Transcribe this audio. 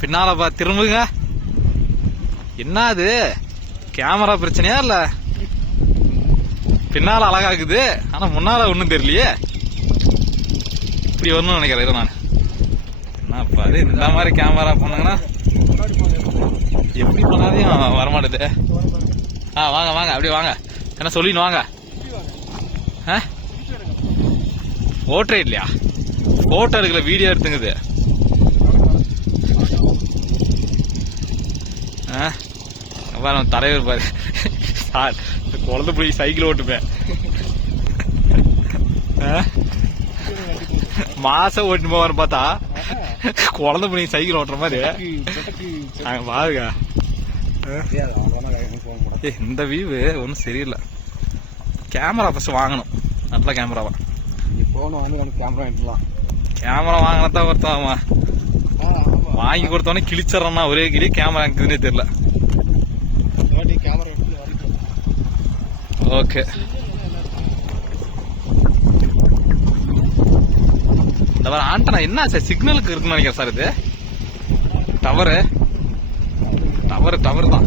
பின்னால திரும்புங்க. என்ன அது கேமரா பிரச்சனையா இல்ல? பின்னால அழகாக்குது, ஆனா முன்னால ஒண்ணும் தெரியலையே. இப்படி வரணும்னு நினைக்கிறேன் நான். என்னப்பா அது, இந்த மாதிரி கேமரா பண்ணாங்கன்னா எப்படி பண்ணாதையும் வரமாட்டேது. வாங்க வாங்க, அப்படியே வாங்க. என்ன சொல்லின்னு வாங்க. ஓட்டே இல்லையா? போட்டோ எடுக்கல, வீடியோ எடுத்துங்குது. தலைவர் பாரு, குழந்தை பிள்ளை சைக்கிள் ஓட்டுப்பேன். மாசம் ஓட்டு போவாரு பார்த்தா குழந்தை பிள்ளை சைக்கிள் ஓட்டுற மாதிரி பாருங்க. இந்த வியூ ஒன்றும் சரியில்லை. கேமரா ஃபர்ஸ்ட் வாங்கணும், நல்ல கேமராவா. கேமரா வாங்கினதான் ஒருத்தன் வாங்கி கொடுத்தோன்னே கிழிச்சிடறான்னா ஒரே கிளி. கேமரா இருக்குதுன்னே தெரியல. ஓகே, இந்த வர ஆண்டனா என்ன சார் சிக்னலுக்கு இருக்குன்னு நினைக்கிறேன் சார். இது டவரு தான்.